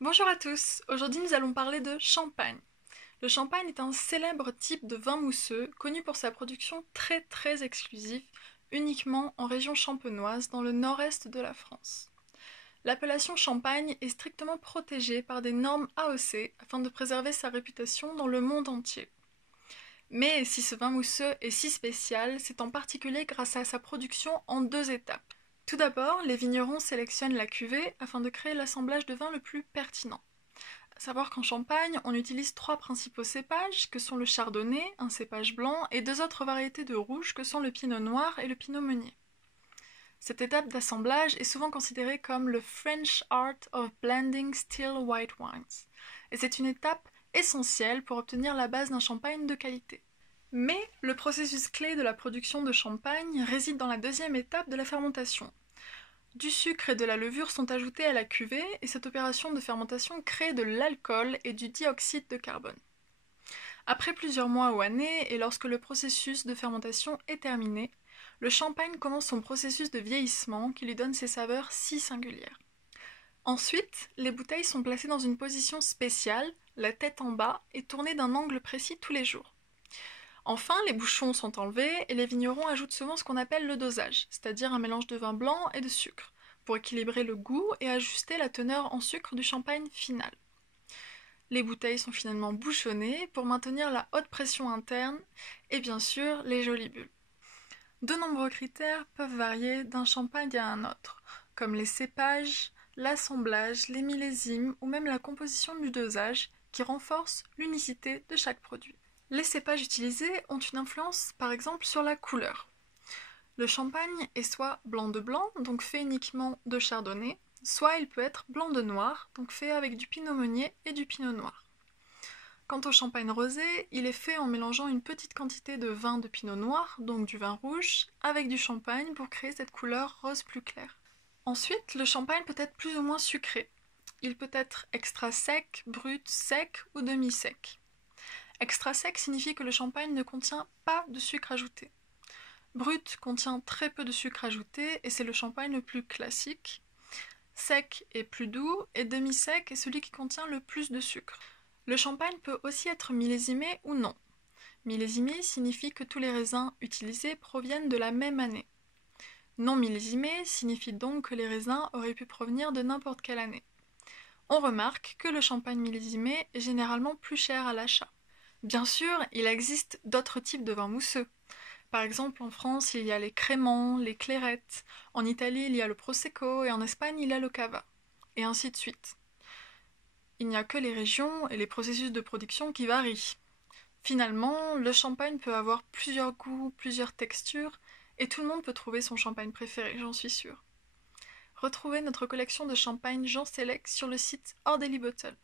Bonjour à tous, aujourd'hui nous allons parler de champagne. Le champagne est un célèbre type de vin mousseux connu pour sa production très exclusive, uniquement en région champenoise dans le nord-est de la France. L'appellation champagne est strictement protégée par des normes AOC afin de préserver sa réputation dans le monde entier. Mais si ce vin mousseux est si spécial, c'est en particulier grâce à sa production en deux étapes. Tout d'abord, les vignerons sélectionnent la cuvée afin de créer l'assemblage de vin le plus pertinent. À savoir qu'en Champagne, on utilise trois principaux cépages que sont le chardonnay, un cépage blanc, et deux autres variétés de rouge que sont le pinot noir et le pinot meunier. Cette étape d'assemblage est souvent considérée comme le French art of blending still white wines, et c'est une étape essentielle pour obtenir la base d'un champagne de qualité. Mais le processus clé de la production de champagne réside dans la deuxième étape de la fermentation. Du sucre et de la levure sont ajoutés à la cuvée et cette opération de fermentation crée de l'alcool et du dioxyde de carbone. Après plusieurs mois ou années, et lorsque le processus de fermentation est terminé, le champagne commence son processus de vieillissement qui lui donne ses saveurs si singulières. Ensuite, les bouteilles sont placées dans une position spéciale, la tête en bas, et tournées d'un angle précis tous les jours. Enfin, les bouchons sont enlevés et les vignerons ajoutent souvent ce qu'on appelle le dosage, c'est-à-dire un mélange de vin blanc et de sucre, pour équilibrer le goût et ajuster la teneur en sucre du champagne final. Les bouteilles sont finalement bouchonnées pour maintenir la haute pression interne et bien sûr les jolies bulles. De nombreux critères peuvent varier d'un champagne à un autre, comme les cépages, l'assemblage, les millésimes ou même la composition du dosage qui renforcent l'unicité de chaque produit. Les cépages utilisés ont une influence par exemple sur la couleur. Le champagne est soit blanc de blanc, donc fait uniquement de chardonnay, soit il peut être blanc de noir, donc fait avec du pinot meunier et du pinot noir. Quant au champagne rosé, il est fait en mélangeant une petite quantité de vin de pinot noir, donc du vin rouge, avec du champagne pour créer cette couleur rose plus claire. Ensuite, le champagne peut être plus ou moins sucré. Il peut être extra sec, brut, sec ou demi-sec. Extra sec signifie que le champagne ne contient pas de sucre ajouté. Brut contient très peu de sucre ajouté et c'est le champagne le plus classique. Sec est plus doux et demi-sec est celui qui contient le plus de sucre. Le champagne peut aussi être millésimé ou non. Millésimé signifie que tous les raisins utilisés proviennent de la même année. Non millésimé signifie donc que les raisins auraient pu provenir de n'importe quelle année. On remarque que le champagne millésimé est généralement plus cher à l'achat. Bien sûr, il existe d'autres types de vins mousseux. Par exemple, en France, il y a les créments, les clairettes. En Italie, il y a le prosecco et en Espagne, il y a le cava. Et ainsi de suite. Il n'y a que les régions et les processus de production qui varient. Finalement, le champagne peut avoir plusieurs goûts, plusieurs textures, et tout le monde peut trouver son champagne préféré, j'en suis sûre. Retrouvez notre collection de champagne Jean Select sur le site Ordelly Bottle.